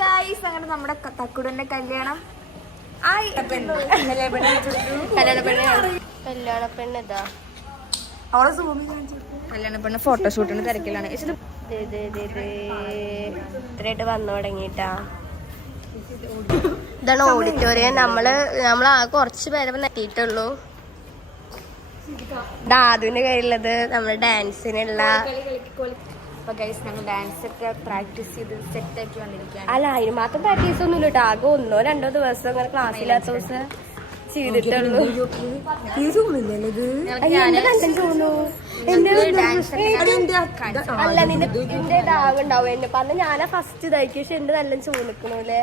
Guys അങ്ങനെ നമ്മുടെ തക്കുടന്റെ കല്യാണം കല്യാണ പെണ്ണ് ഇതാ കല്യാണ പെണ്ണ് ഫോട്ടോഷൂട്ടിന് തിരക്കിലാണ്. ഇത്രയായിട്ട് വന്നു തുടങ്ങിട്ടാ. ഇതാണ് ഓഡിറ്റോറിയം. നമ്മള് കുറച്ച് പേരെ നെറ്റിയിട്ടുള്ളൂ. ദാദുവിന്റെ കയ്യിലുള്ളത് നമ്മുടെ ഡാൻസിനുള്ള. ഡാൻസ് ഒക്കെ പ്രാക്ടീസ് ചെയ്ത് സെറ്റ് ആക്കി വന്നിരിക്കുകയാണ്. അല്ല, അതിന് മാത്രം പ്രാക്ടീസ് ഒന്നുമില്ല കേട്ടോ. ആകെ 1-2 ദിവസം അങ്ങനെ ക്ലാസ്സില്ലാത്ത ദിവസം ചെയ്തിട്ടുള്ളൂ. അല്ല, നിന്റെ ഇതാവുണ്ടാവും. എന്നെ പറഞ്ഞ ഞാനാ ഫസ്റ്റ് ഇതാക്കി. പക്ഷെ എന്റെ നല്ല ചോദിക്കണല്ലേ.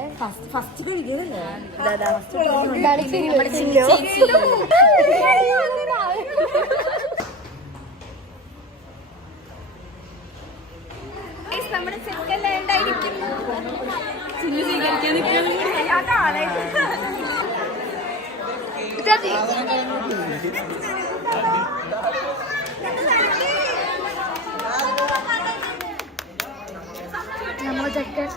നമ്മുടെ ചെക്കല്ലാണ്ടായിരിക്കും നമ്മളെ ചെക്കൻ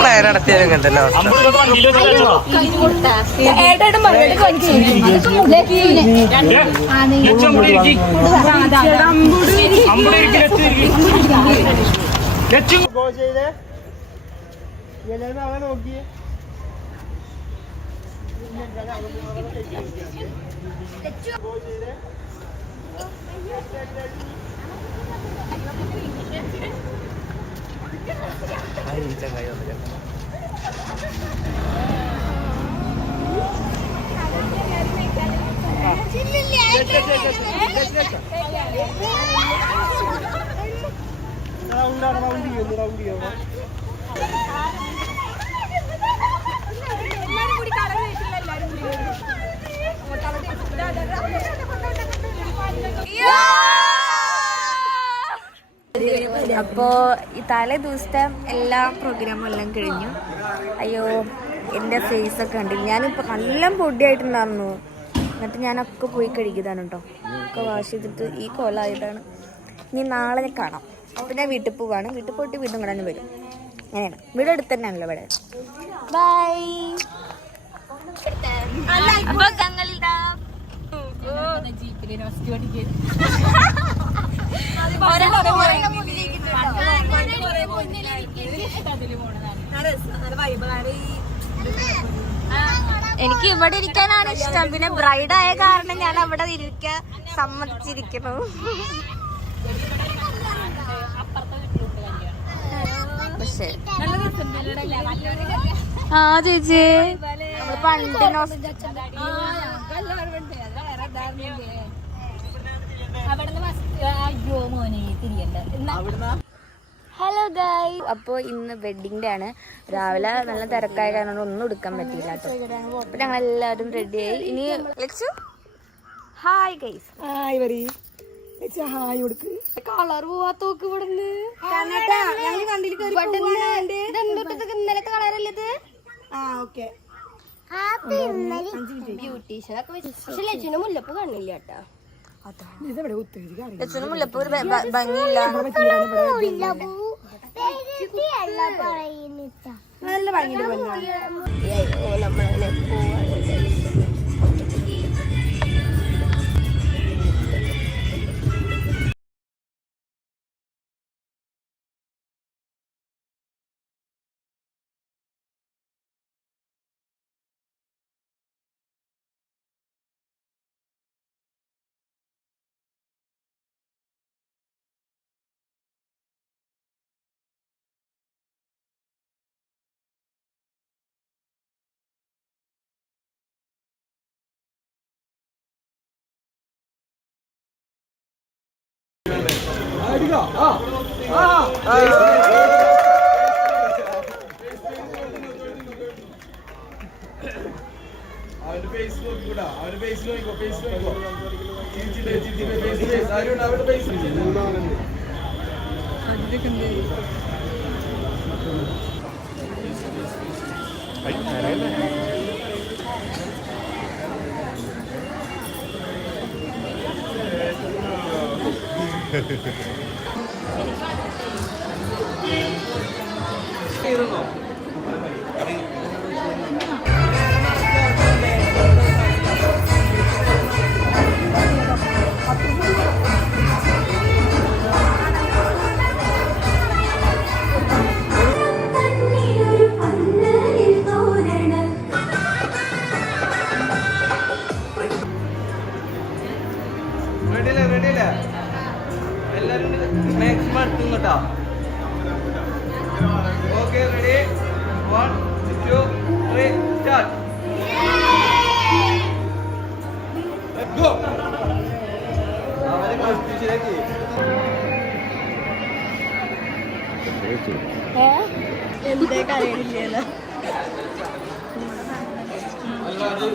പ്ലാൻ നടത്തിയാലും കണ്ടല്ലോ. അപ്പോ ഈ തലേ ദിവസത്തെ എല്ലാ പ്രോഗ്രാമും എല്ലാം കഴിഞ്ഞു. അയ്യോ, എൻ്റെ ഫേസൊക്കെ കണ്ടില്ല. ഞാനിപ്പോൾ നല്ല പൊടിയായിട്ടുണ്ടായിരുന്നു. എന്നിട്ട് ഞാനൊക്കെ പോയി കഴുകിയതാണ് കേട്ടോ. ഒക്കെ വാഷ് ചെയ്തിട്ട് ഈ കോലമായിട്ടാണ്. ഇനി നാളെ കാണാം. അപ്പം ഞാൻ വീട്ടിൽ പോവാണ്. വീട്ടിൽ പോയിട്ട് വീണ്ടും കൂടെ വരും. അങ്ങനെയാണ്. വീട് അടുത്ത് തന്നെയാണല്ലോ ഇവിടെ. ബൈ. എനിക്ക് ഇവിടെ ഇരിക്കാനാണ് ഇഷ്ടം. പിന്നെ ബ്രൈഡ് ആയ കാരണം ഞാൻ അവിടെ ഇരിക്കാൻ സമ്മതിച്ചിരിക്കുന്നു. പക്ഷേ ആ ചേച്ചി പണ്ടിനോ ഹലോ ഗായ്. അപ്പോൾ ഇന്ന് വെഡിങ് ഡേ ആണ്. രാവിലെ നല്ല തിരക്കായ കാരണം ഒന്നും എടുക്കാൻ പറ്റിയില്ല കേട്ടോ. അപ്പൊ ഞങ്ങളെല്ലാവരും റെഡിയായി. ഇനി ഹായ് ഗൈസ്. ഹായ് കൊടുക്ക്. കളർ പോവാത്തോക്ക് ഇവിടുന്ന് ഇന്നലത്തെ കളറല്ലേ ഇത്? ബ്യൂട്ടീഷ്യനൊക്കെ പക്ഷെ ലച്ചുവിന് മുല്ലപ്പ് കണ്ണില്ല കേട്ടാ. ലച്ചുവിന് മുല്ലപ്പ് ഒരു ഭംഗിയില്ല. നല്ല ഭംഗിയുണ്ട്. എല്ലാരും മാക്സിമം എടുത്തും കേട്ടോ. Okay ready 1 2 3 start. ഗോ. അവരെ കൺഫ്യൂഷനാക്കി. എന്തേ കാര്യമില്ലല്ലോ. അല്ലാതെ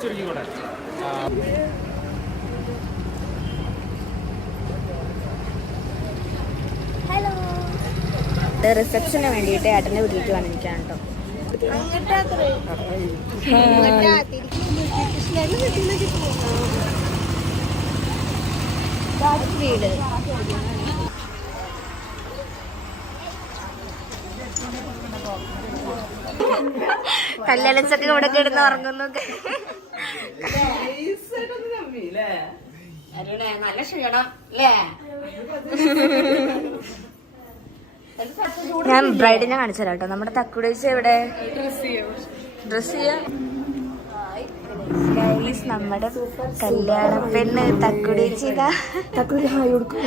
ചുരുക്കിക്കൂടെ. റിസപ്ഷന് വേണ്ടിയിട്ട് ഏട്ടൻ്റെ വീട്ടിലേക്ക് വന്നിരിക്കുകയാണ് കേട്ടോ. വീട് കല്യാണിച്ചൊക്കെ ഇവിടെ കിടന്ന് ഉറങ്ങുന്നു. നല്ല ക്ഷീണം അല്ലേ? ഞാൻ ബ്രൈഡിനെ കാണിച്ചു തരാം കേട്ടോ. നമ്മുടെ തക്കുടേച്ചി എവിടെ? ഡ്രസ് ചെയ്യാ. നമ്മുടെ കല്യാണ പെണ്ണ് തക്കുടേച്ചി. തക്കുടി ഹായ് കൊടുക്കും.